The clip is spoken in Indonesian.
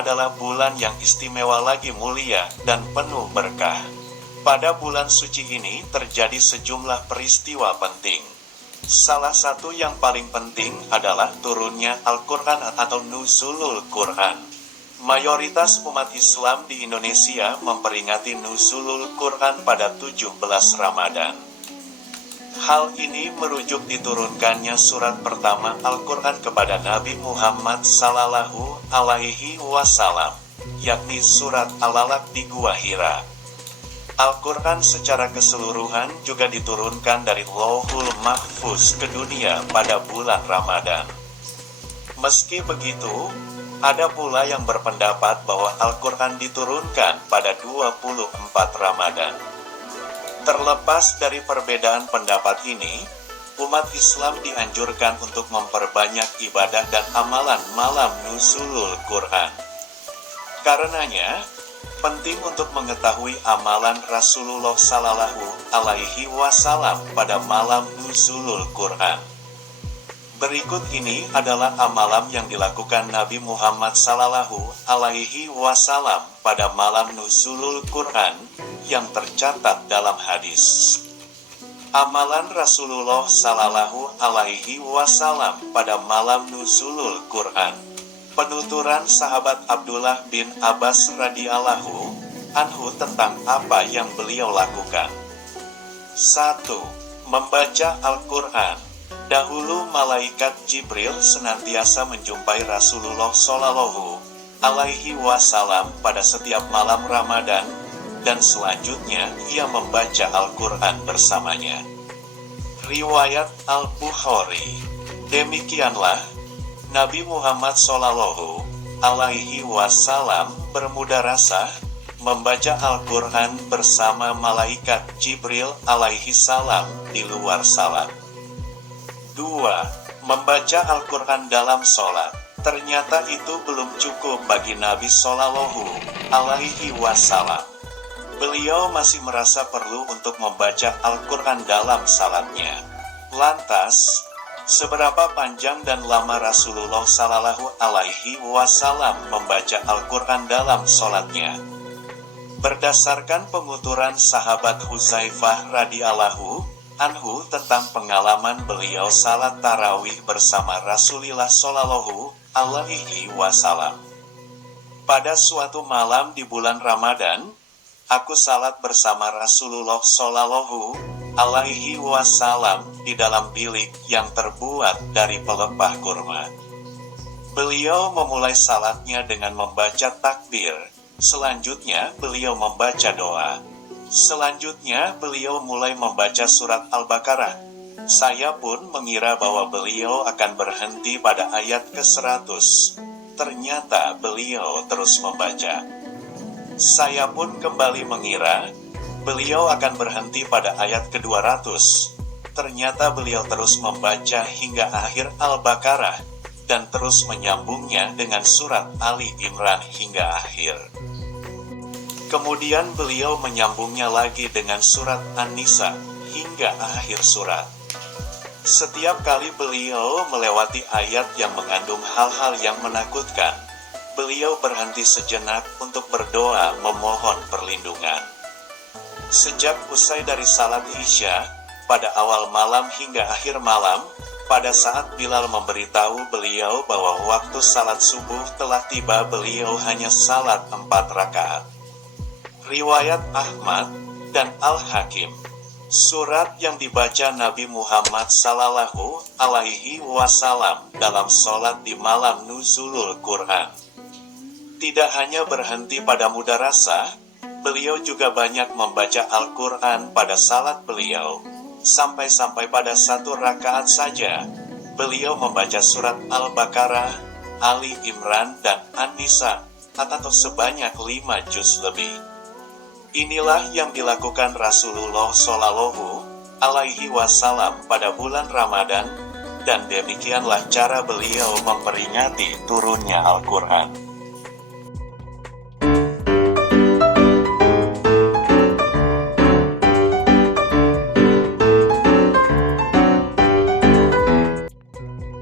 adalah bulan yang istimewa lagi mulia dan penuh berkah. Pada bulan suci ini terjadi sejumlah peristiwa penting. Salah satu yang paling penting adalah turunnya Al-Quran atau Nuzulul Quran. Mayoritas umat Islam di Indonesia memperingati Nuzulul Quran pada 17 Ramadan. Hal ini merujuk diturunkannya surat pertama Al-Quran kepada Nabi Muhammad Sallallahu Alaihi Wasallam, yakni surat Al-Alaq di Gua Hira. Al-Quran secara keseluruhan juga diturunkan dari Lauhul Mahfuz ke dunia pada bulan Ramadan. Meski begitu, ada pula yang berpendapat bahwa Al-Quran diturunkan pada 24 Ramadan. Terlepas dari perbedaan pendapat ini, umat Islam dianjurkan untuk memperbanyak ibadah dan amalan malam Nuzulul Quran. Karenanya, penting untuk mengetahui amalan Rasulullah Sallallahu Alaihi Wasallam pada malam Nuzulul Quran. Berikut ini adalah amalan yang dilakukan Nabi Muhammad Sallallahu Alaihi Wasallam pada malam Nuzulul Quran yang tercatat dalam hadis. Amalan Rasulullah Sallallahu Alaihi Wasallam pada malam Nuzulul Quran. Penuturan sahabat Abdullah bin Abbas radhiyallahu anhu tentang apa yang beliau lakukan. 1. Membaca Al-Quran. Dahulu malaikat Jibril senantiasa menjumpai Rasulullah Shallallahu Alaihi Wasallam pada setiap malam Ramadan, dan selanjutnya ia membaca Al-Quran bersamanya. Riwayat Al-Bukhari. Demikianlah Nabi Muhammad Shallallahu Alaihi Wasallam bermudah rasa membaca Al-Quran bersama malaikat Jibril alaihi salam di luar salat. 2. Membaca Al-Quran dalam sholat. Ternyata itu belum cukup bagi Nabi Shallallahu Alaihi Wasallam. Beliau masih merasa perlu untuk membaca Al-Quran dalam salatnya. Lantas, seberapa panjang dan lama Rasulullah Sallallahu Alaihi Wasallam membaca Al-Quran dalam sholatnya? Berdasarkan penuturan sahabat Hudzaifah radhiyallahu anhu tentang pengalaman beliau salat tarawih bersama Rasulullah Sallallahu Alaihi Wasallam. Pada suatu malam di bulan Ramadan, aku salat bersama Rasulullah Sallallahu Alaihi Wasallam di dalam bilik yang terbuat dari pelepah kurma. Beliau memulai salatnya dengan membaca takbir. Selanjutnya beliau membaca doa. Selanjutnya beliau mulai membaca surat Al-Baqarah. Saya pun mengira bahwa beliau akan berhenti pada ayat ke-100. Ternyata beliau terus membaca. Saya pun kembali mengira beliau akan berhenti pada ayat ke-200. Ternyata beliau terus membaca hingga akhir Al-Baqarah, dan terus menyambungnya dengan surat Ali Imran hingga akhir. Kemudian beliau menyambungnya lagi dengan surat An-Nisa hingga akhir surat. Setiap kali beliau melewati ayat yang mengandung hal-hal yang menakutkan, beliau berhenti sejenak untuk berdoa memohon perlindungan. Sejak usai dari salat Isya, pada awal malam hingga akhir malam, pada saat Bilal memberitahu beliau bahwa waktu salat subuh telah tiba, beliau hanya salat 4 rakaat. Riwayat Ahmad dan Al-Hakim. Surat yang dibaca Nabi Muhammad Sallallahu Alaihi Wasallam dalam sholat di malam Nuzulul Quran. Tidak hanya berhenti pada mudarasah, beliau juga banyak membaca Al-Quran pada salat beliau. Sampai-sampai pada 1 rakaat saja, beliau membaca surat Al-Baqarah, Ali Imran, dan An-Nisa, atau sebanyak 5 juz lebih. Inilah yang dilakukan Rasulullah Shallallahu Alaihi Wasallam pada bulan Ramadan, dan demikianlah cara beliau memperingati turunnya Al-Quran.